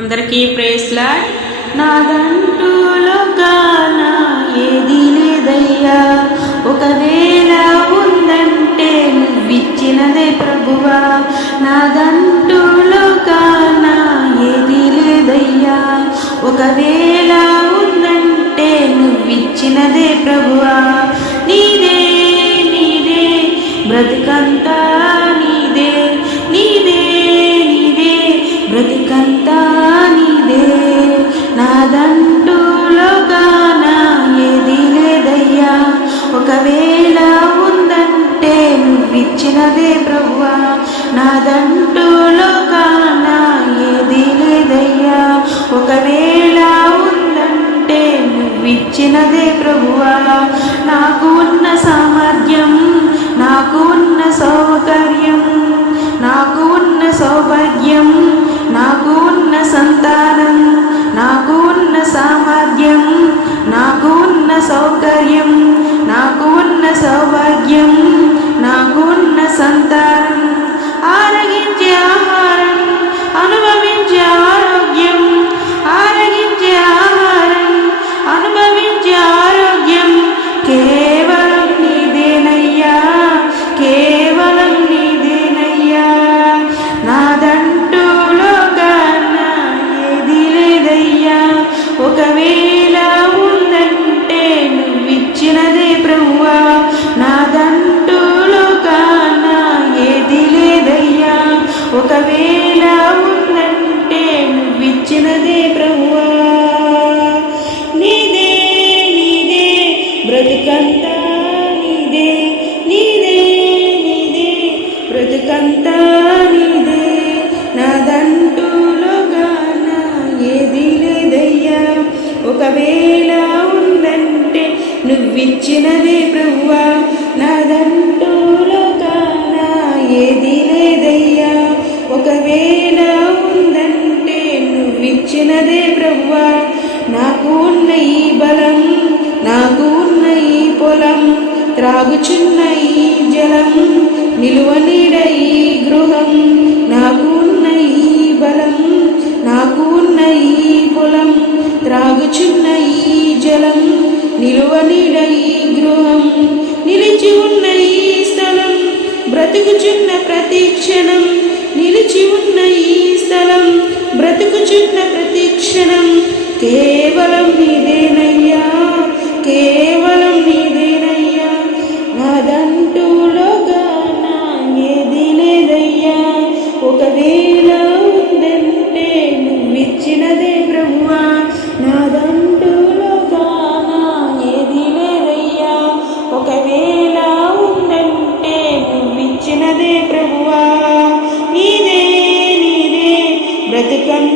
అందరికీ praise lord. నాదంటూ లోకాన ఏది లేదయ్యా, ఒకవేళ ఉందంటే నువ్విచ్చినదే ప్రభువా. నాదంటూ లోకాన ఏది లేదయ్యా, ఒకవేళ ఉందంటే నువ్విచ్చినదే ప్రభువా. నీదే నీదే బ్రతుకంతా, నీదే నీదే నీదే బ్రతుకంతా నీదే. నాదంటూ లోకాన ఏది లేదయ్యా, ఒకవేళ ఉందంటే నువ్విచ్చినదే ప్రభువా. నాదంటూ లోకాన ఏది లేదయ్యా, ఒకవేళ ఉందంటే నువ్విచ్చినదే ప్రభువా. నాకు ఉన్న సామర్థ్యం, నాకు ఉన్న సౌకర్యం, నాకు ఉన్న సౌభాగ్యం, నాకు ఉన్న సంతానం, నాకు ఉన్న సామర్థ్యం, నాకు ఉన్న సౌకర్యం, నాకు ఉన్న సౌభాగ్యం, నాకు ఉన్న సంతానం, ఆరగించే ఆహారం, అనుభవించే ఆరోగ్యం, ఆరగించే ఆహారం, అనుభవించే ఆరోగ్యం కేవలం నీదేనయ్యా, కేవలం నీదేనయ్యా. నాదంటూ లోకాన ఏది లేదయ్యా, ఒకవేళ ఉందంటే నువ్విచ్చినదే ప్రభువా. నాదంటూ లోకాన ఏది లేదయ్యా, ఒకవేళ ఉందంటే నువ్విచ్చినదే ప్రభువా. నీదే నీదే బ్రతుకంతా, నీదే నీదే నీదే బ్రతుకంతా నీదే. నాదంటూ లోకాన ఏది లేదయ్యా, ఒకవేళ ఉందంటే నువ్విచ్చినదే ప్రభువా. నాదంటూ లోకాన ఏది లేదయ్యా, ఒకవేళ ఉందంటే నువ్విచ్చినదే ప్రభువా. నాకు ఉన్న ఈ బలం, నాకు ఉన్న ఈ పొలం, త్రాగుచున్న ఈ జలం, నిలువ నీడ ఈ గృహం, నాకు ఉన్న ఈ బలం, నాకు ఉన్న ఈ పొలం, త్రాగుచున్న ఈ జలం, నిలువ నీడ ఈ గృహం, నిలిచి ఉన్న ఈ స్థలం, బ్రతుకుచున్న ప్రతి క్షణం, నిలిచి ఉన్న ఈ స్థలం, బ్రతుకుచున్న ప్రతి క్షణం కేవలం నీదేనయ్యా, కేవలం నీదేనయ్యా. నాదంటూ లోకాన ఏది లేదయ్యా, ఒకవేళ ఉందంటే నువ్విచ్చినదే ప్రభువా. నాదంటూ లోకాన ఏది లేదయ్యా, ఒకవేళ ఉందంటే నువ్విచ్చినదే ప్రభువా. నీదే నీదే బ్రతుకంతా